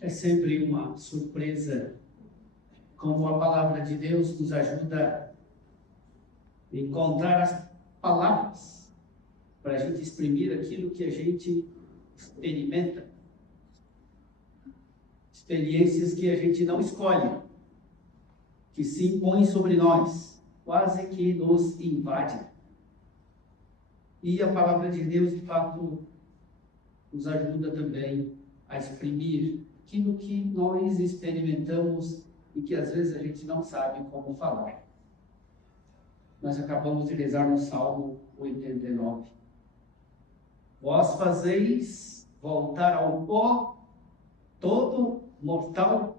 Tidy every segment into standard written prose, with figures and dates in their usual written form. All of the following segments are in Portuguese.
É sempre uma surpresa como a palavra de Deus nos ajuda a encontrar as palavras para a gente exprimir aquilo que a gente experimenta. Experiências que a gente não escolhe, que se impõem sobre nós, quase que nos invadem. E a palavra de Deus, de fato, nos ajuda também a exprimir aquilo que nós experimentamos e que às vezes a gente não sabe como falar. Nós acabamos de rezar no Salmo 89. Vós fazeis voltar ao pó todo mortal,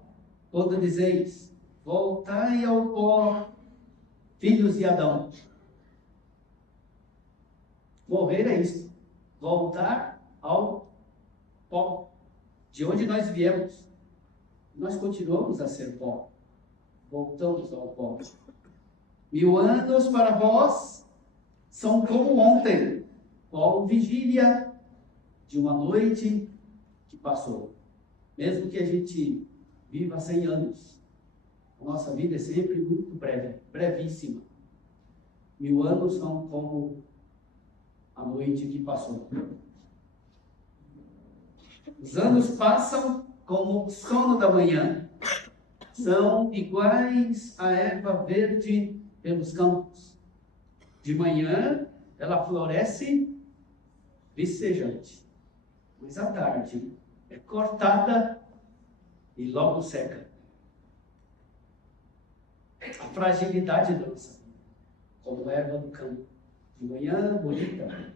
quando dizeis, voltai ao pó, filhos de Adão. Morrer é isto, voltar ao pó, de onde nós viemos. Nós continuamos a ser pó, voltamos ao pó. 1000 anos para vós são como ontem, qual vigília de uma noite que passou. Mesmo que a gente viva 100 anos, a nossa vida é sempre muito breve, brevíssima. 1000 anos são como a noite que passou. Os anos passam como o sono da manhã. São iguais à erva verde pelos campos. De manhã, ela floresce vicejante. Mas à tarde, é cortada e logo seca. A fragilidade da nossa vida, como erva do campo. De manhã, bonita,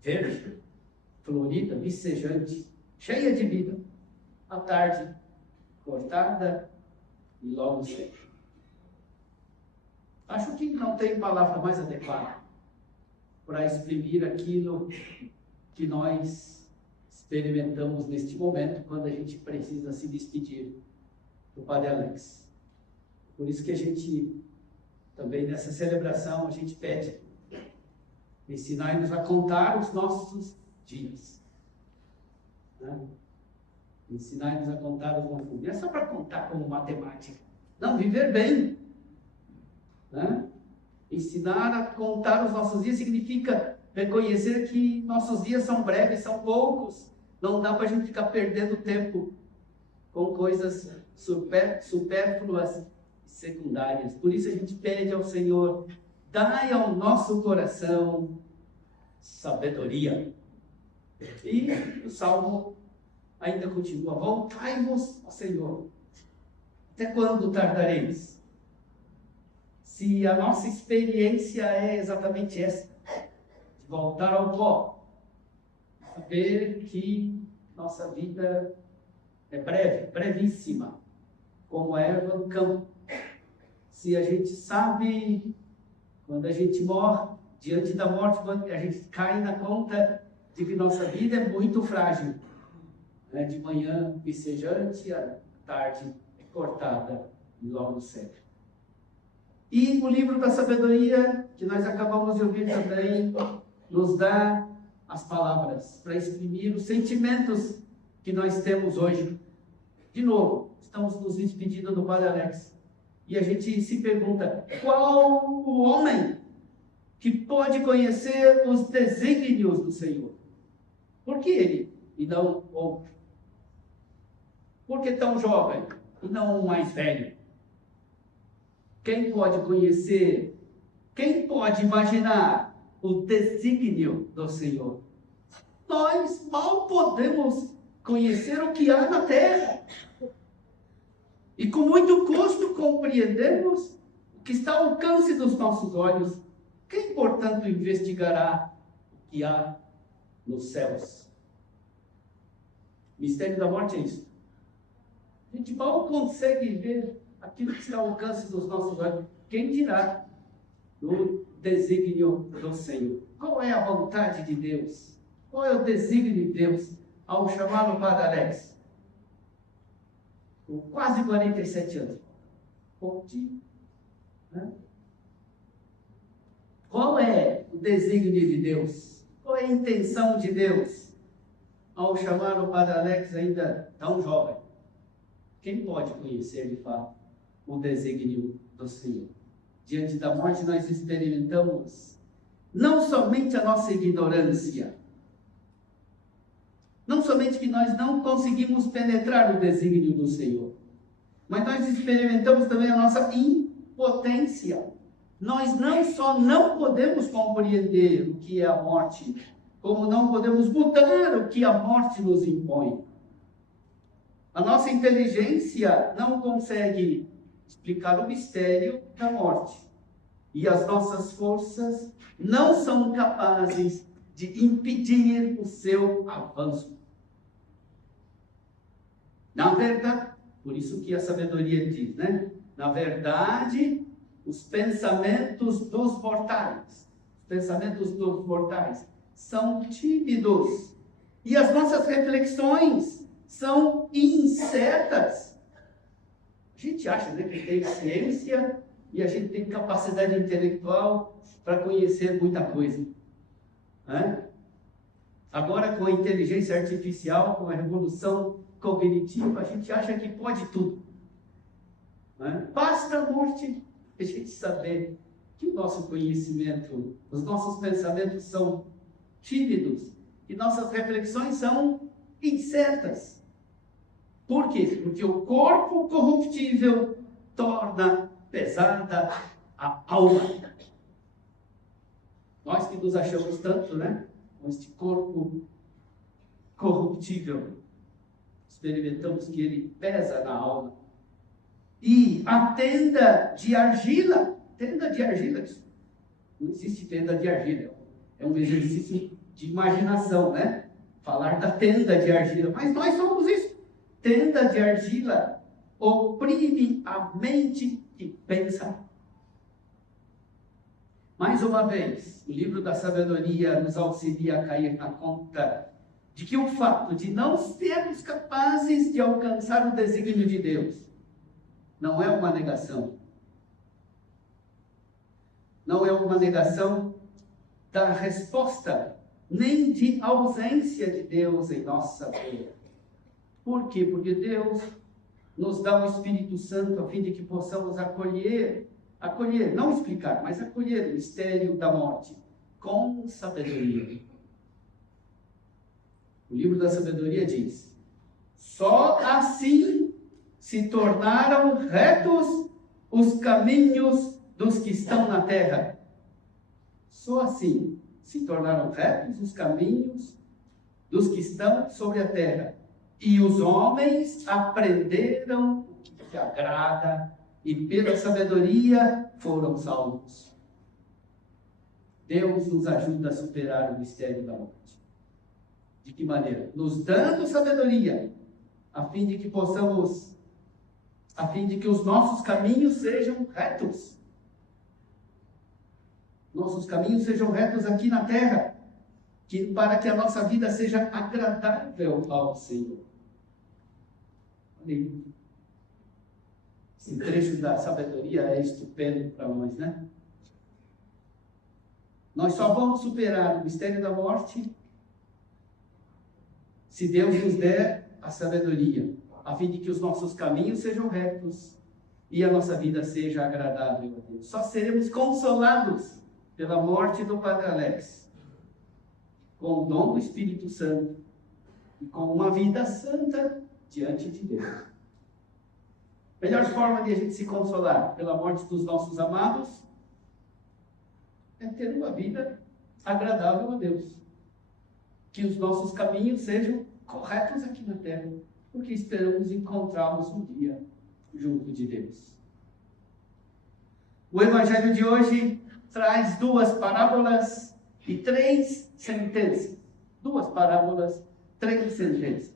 verde, florida, vicejante, cheia de vida. À tarde, cortada e logo seca. Acho que não tem palavra mais adequada para exprimir aquilo que nós experimentamos neste momento, quando a gente precisa se despedir do Padre Alex. Por isso que a gente, também nessa celebração, a gente pede, ensinai-nos a contar os nossos dias. Né? Ensinai-nos a contar os nossos dias. Não é só para contar como matemática. Não, viver bem. Né? Ensinar a contar os nossos dias significa reconhecer que nossos dias são breves, são poucos. Não dá para a gente ficar perdendo tempo com coisas supérfluas e secundárias. Por isso a gente pede ao Senhor, dai ao nosso coração sabedoria. E o Salmo ainda continua, voltai-vos ao Senhor. Até quando tardareis? Se a nossa experiência é exatamente essa, de voltar ao pó, saber que nossa vida é breve, brevíssima, como a erva do campo. Se a gente sabe, quando a gente morre, diante da morte, quando a gente cai na conta de que nossa vida é muito frágil. Né? De manhã vicejante, à tarde é cortada e logo seca. E o livro da sabedoria, que nós acabamos de ouvir também, nos dá as palavras para exprimir os sentimentos que nós temos hoje. De novo, estamos nos despedindo do Padre Alex. E a gente se pergunta, qual o homem que pode conhecer os desígnios do Senhor? Por que ele e não outro? Por que tão jovem e não o mais velho? Quem pode conhecer, quem pode imaginar o desígnio do Senhor? Nós mal podemos conhecer o que há na terra. E com muito custo compreendemos o que está ao alcance dos nossos olhos. Quem, portanto, investigará o que há nos céus? O mistério da morte é isso. A gente mal consegue ver aquilo que está ao alcance dos nossos olhos. Quem dirá do desígnio do Senhor? Qual é a vontade de Deus? Qual é o desígnio de Deus ao chamar o Padre Alex? Com quase 47 anos. Pouquinho. Né? Qual é o desígnio de Deus? Qual é a intenção de Deus ao chamar o Padre Alex ainda tão jovem? Quem pode conhecer de fato o desígnio do Senhor? Diante da morte nós experimentamos não somente a nossa ignorância, não somente que nós não conseguimos penetrar o desígnio do Senhor, mas nós experimentamos também a nossa impotência. Nós não só não podemos compreender o que é a morte, como não podemos mudar o que a morte nos impõe. A nossa inteligência não consegue explicar o mistério da morte. E as nossas forças não são capazes de impedir o seu avanço. Na verdade, por isso que a sabedoria diz, né? Na verdade, os pensamentos dos mortais são tímidos. E as nossas reflexões são incertas. A gente acha, né, que tem ciência e a gente tem capacidade intelectual para conhecer muita coisa. Né? Agora, com a inteligência artificial, com a revolução cognitiva, a gente acha que pode tudo. Né? Basta a morte a gente saber que o nosso conhecimento, os nossos pensamentos são tímidos e nossas reflexões são incertas. Por quê? Porque o corpo corruptível torna pesada a alma. Nós que nos achamos tanto, né? Com este corpo corruptível, experimentamos que ele pesa na alma. E a tenda de argila, não existe tenda de argila, é um exercício de imaginação, né? Falar da tenda de argila, mas nós somos isso. Tenda de argila oprime a mente que pensa. Mais uma vez, o livro da sabedoria nos auxilia a cair na conta de que o fato de não sermos capazes de alcançar o desígnio de Deus não é uma negação. Não é uma negação da resposta, nem de ausência de Deus em nossa vida. Por quê? Porque Deus nos dá o Espírito Santo a fim de que possamos acolher, não explicar, mas acolher o mistério da morte com sabedoria. O livro da sabedoria diz: só assim se tornaram retos os caminhos dos que estão na terra. Só assim se tornaram retos os caminhos dos que estão sobre a terra. E os homens aprenderam o que te agrada e pela sabedoria foram salvos. Deus nos ajuda a superar o mistério da morte. De que maneira? Nos dando sabedoria, a fim de que os nossos caminhos sejam retos. Nossos caminhos sejam retos aqui na terra, para que a nossa vida seja agradável ao Senhor. Esse trecho da sabedoria é estupendo para nós, né? Nós só vamos superar o mistério da morte se Deus nos der a sabedoria, a fim de que os nossos caminhos sejam retos e a nossa vida seja agradável a Deus. Só seremos consolados pela morte do Padre Alex, com o dom do Espírito Santo e com uma vida santa diante de Deus. A melhor forma de a gente se consolar pela morte dos nossos amados é ter uma vida agradável a Deus. Que os nossos caminhos sejam corretos aqui na terra, porque esperamos encontrá-los um dia junto de Deus. O Evangelho de hoje traz 2 parábolas e 3 sentenças. 2 parábolas, 3 sentenças.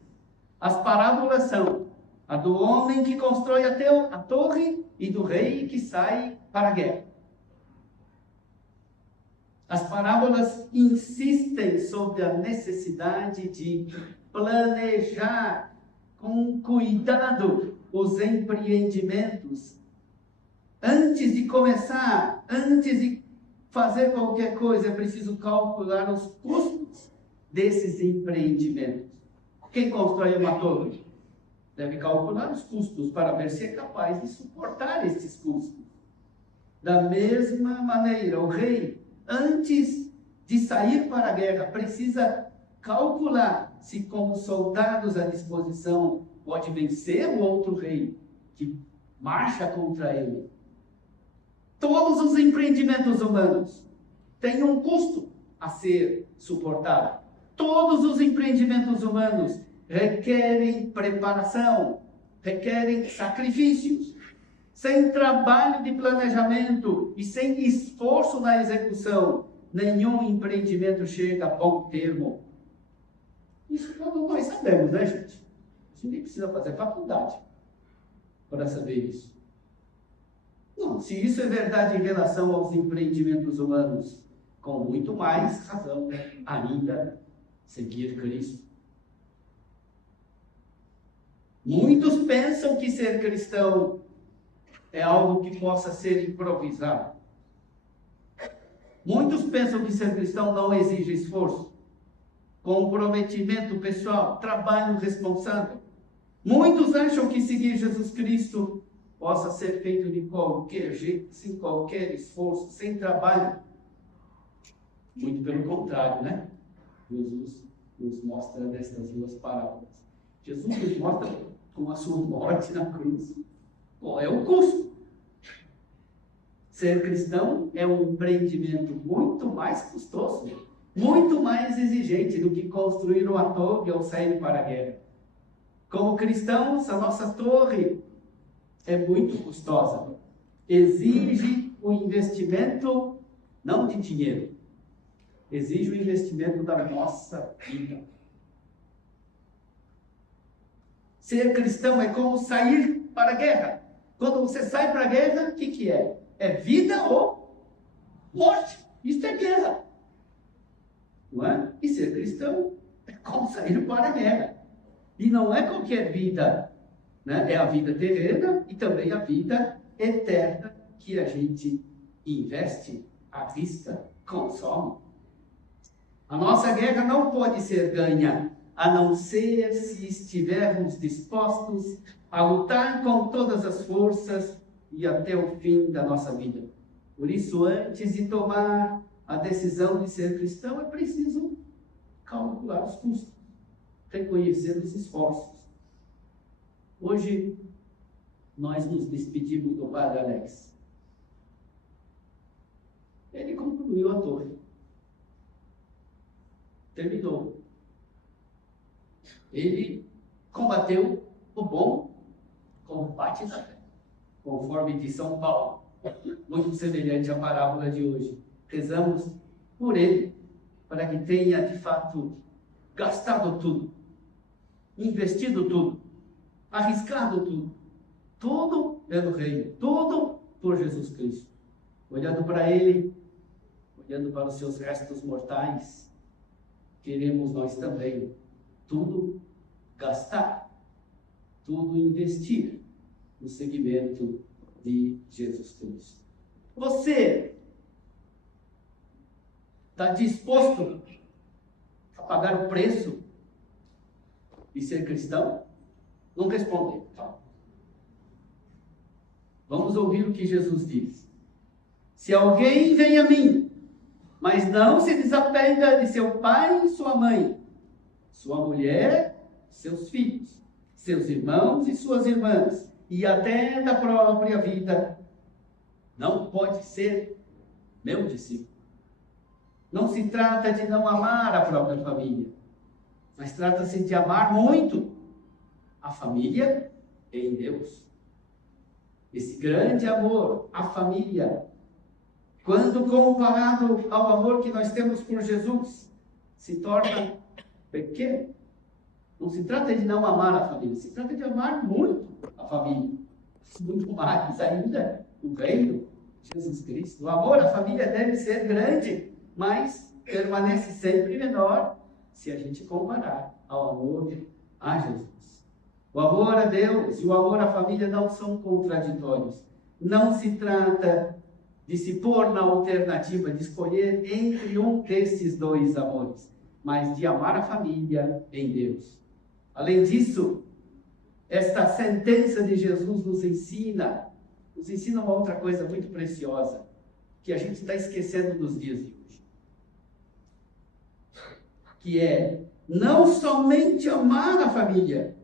As parábolas são a do homem que constrói a torre e do rei que sai para a guerra. As parábolas insistem sobre a necessidade de planejar com cuidado os empreendimentos. Antes de começar, antes de fazer qualquer coisa, é preciso calcular os custos desses empreendimentos. Quem constrói uma torre? deve calcular os custos para ver se é capaz de suportar esses custos. Da mesma maneira, o rei, antes de sair para a guerra, precisa calcular se, com os soldados à disposição, pode vencer o outro rei que marcha contra ele. Todos os empreendimentos humanos têm um custo a ser suportado. Todos os empreendimentos humanos requerem preparação, requerem sacrifícios. Sem trabalho de planejamento e sem esforço na execução, nenhum empreendimento chega a bom termo. Isso todos nós sabemos, né, gente? A gente nem precisa fazer faculdade para saber isso. Não, se isso é verdade em relação aos empreendimentos humanos, com muito mais razão, ainda seguir Cristo. Muitos pensam que ser cristão é algo que possa ser improvisado. Muitos pensam que ser cristão não exige esforço, comprometimento pessoal, trabalho responsável. Muitos acham que seguir Jesus Cristo possa ser feito de qualquer jeito, sem qualquer esforço, sem trabalho. Muito pelo contrário, né? Jesus nos mostra nestas duas parábolas. Jesus nos mostra com a sua morte na cruz qual é o custo. Ser cristão é um empreendimento muito mais custoso, muito mais exigente do que construir uma torre ou sair para a guerra. Como cristãos, a nossa torre é muito custosa. Exige o investimento, não de dinheiro, exige o investimento da nossa vida. Ser cristão é como sair para a guerra. Quando você sai para a guerra, o que é? É vida ou morte. Isso é guerra. Não é? E ser cristão é como sair para a guerra. E não é qualquer vida, né? É a vida terrena e também a vida eterna que a gente investe, arrisca, consome. A nossa guerra não pode ser ganha, a não ser se estivermos dispostos a lutar com todas as forças e até o fim da nossa vida. Por isso, antes de tomar a decisão de ser cristão, é preciso calcular os custos, reconhecer os esforços. Hoje, nós nos despedimos do Padre Alex. Ele concluiu a torre. Terminou. Ele combateu o bom combate da fé, conforme de São Paulo, muito semelhante à parábola de hoje. Rezamos por ele, para que tenha de fato gastado tudo, investido tudo, arriscado tudo, tudo pelo reino, tudo por Jesus Cristo. Olhando para ele, olhando para os seus restos mortais, queremos nós também tudo gastar, tudo investir no seguimento de Jesus Cristo. Você está disposto a pagar o preço de ser cristão? Não responder. Tá. Vamos ouvir o que Jesus diz. Se alguém vem a mim, mas não se desapega de seu pai e sua mãe, sua mulher, seus filhos, seus irmãos e suas irmãs, e até da própria vida, não pode ser meu discípulo. Não se trata de não amar a própria família, mas trata-se de amar muito a família em Deus. Esse grande amor à família, quando comparado ao amor que nós temos por Jesus, se torna pequeno. Não se trata de não amar a família, se trata de amar muito a família. Muito mais ainda o reino de Jesus Cristo. O amor à família deve ser grande, mas permanece sempre menor se a gente comparar ao amor a Jesus. O amor a Deus e o amor à família não são contraditórios. Não se trata de se pôr na alternativa de escolher entre um desses dois amores, mas de amar a família em Deus. Além disso, Esta sentença de Jesus nos ensina uma outra coisa muito preciosa, que a gente está esquecendo nos dias de hoje. Que é não somente amar a família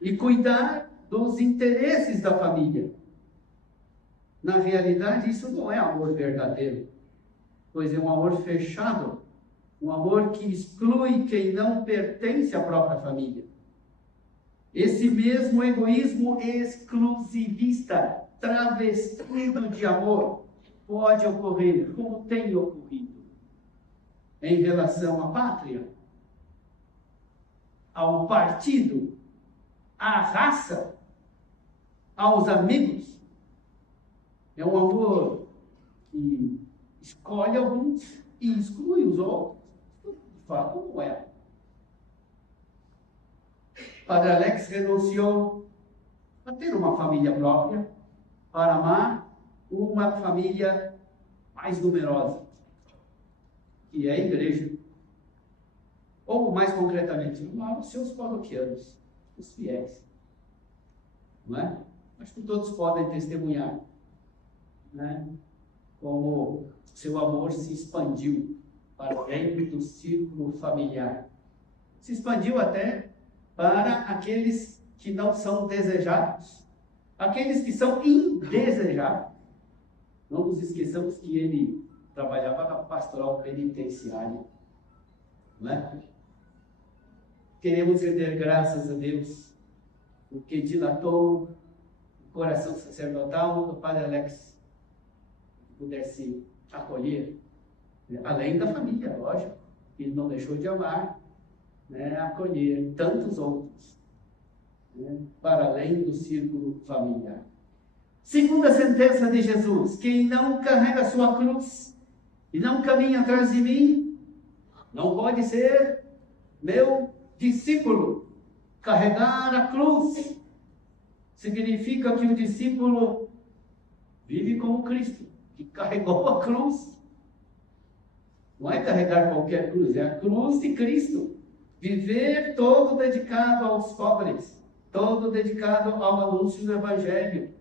e cuidar dos interesses da família. Na realidade, isso não é amor verdadeiro, pois é um amor fechado, um amor que exclui quem não pertence à própria família. Esse mesmo egoísmo exclusivista, travestido de amor, pode ocorrer, como tem ocorrido, em relação à pátria, ao partido, à raça, aos amigos. É um amor que escolhe alguns e exclui os outros. De fato, não é. Padre Alex renunciou a ter uma família própria para amar uma família mais numerosa, que é a igreja. Ou, mais concretamente, amar os seus paroquianos, os fiéis. Não é? Acho que todos podem testemunhar, né? Como seu amor se expandiu para dentro do círculo familiar. Se expandiu até para aqueles que não são desejados, aqueles que são indesejáveis. Não nos esqueçamos que ele trabalhava na pastoral penitenciária, não é? Queremos render graças a Deus, porque dilatou o coração sacerdotal do Padre Alex, que pudesse acolher, além da família, lógico, que ele não deixou de amar, né, acolher tantos outros, né, para além do círculo familiar. Segunda sentença de Jesus: quem não carrega sua cruz e não caminha atrás de mim, não pode ser meu discípulo. Carregar a cruz significa que o discípulo vive como Cristo, que carregou a cruz. Não é carregar qualquer cruz, é a cruz de Cristo. Viver todo dedicado aos pobres, todo dedicado ao anúncio do Evangelho.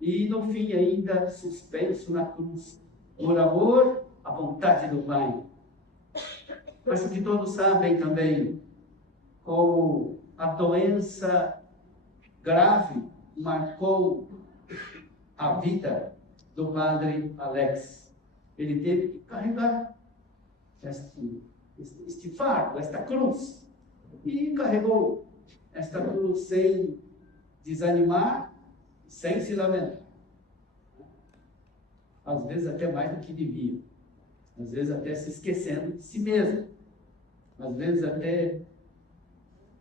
E no fim ainda suspenso na cruz, por amor à vontade do Pai. Acho que todos sabem também como a doença grave marcou a vida do Padre Alex. Ele teve que carregar este fardo, esta cruz. E carregou esta cruz sem desanimar, sem se lamentar. Às vezes até mais do que devia. Às vezes até se esquecendo de si mesmo. Às vezes até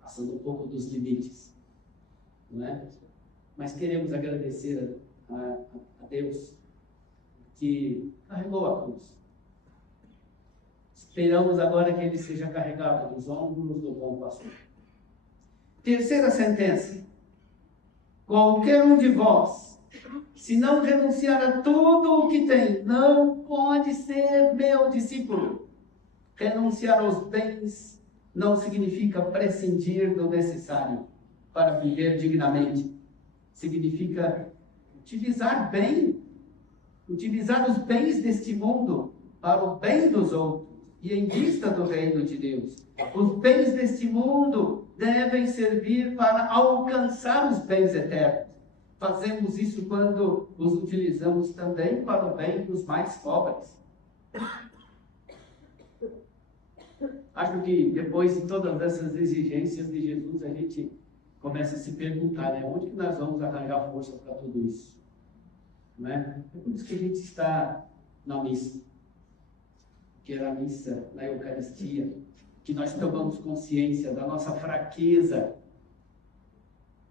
passando um pouco dos limites. Não é? Mas queremos agradecer a Deus que carregou a cruz. Esperamos agora que ele seja carregado nos ombros do bom pastor. Terceira sentença: qualquer um de vós, se não renunciar a tudo o que tem, não pode ser meu discípulo. Renunciar aos bens não significa prescindir do necessário para viver dignamente. Significa utilizar bem, utilizar os bens deste mundo para o bem dos outros e em vista do reino de Deus. Os bens deste mundo devem servir para alcançar os bens eternos. Fazemos isso quando os utilizamos também para o bem dos mais pobres. Acho que depois de todas essas exigências de Jesus, a gente começa a se perguntar, né? Onde que nós vamos arranjar força para tudo isso? Não é? É por isso que a gente está na missa, que é a missa, na Eucaristia, que nós tomamos consciência da nossa fraqueza,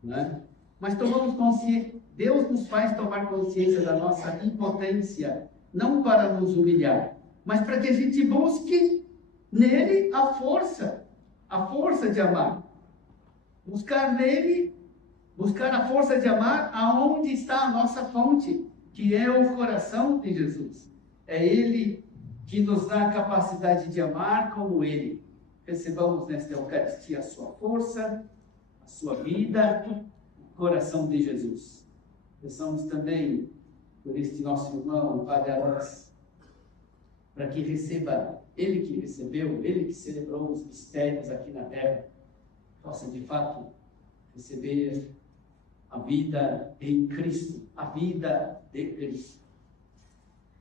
não é? Mas tomamos consciência, Deus nos faz tomar consciência da nossa impotência, não para nos humilhar, mas para que a gente busque nele a força de amar. Buscar nele, buscar a força de amar aonde está a nossa fonte, que é o coração de Jesus. É ele que nos dá a capacidade de amar como ele. Recebamos nesta Eucaristia a sua força, a sua vida, coração de Jesus. Peçamos também por este nosso irmão, Padre Aroz, para que receba, ele que recebeu, ele que celebrou os mistérios aqui na terra, possa de fato receber a vida em Cristo, a vida de Cristo,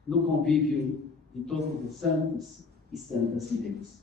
no convívio de todos os santos e santas de Deus.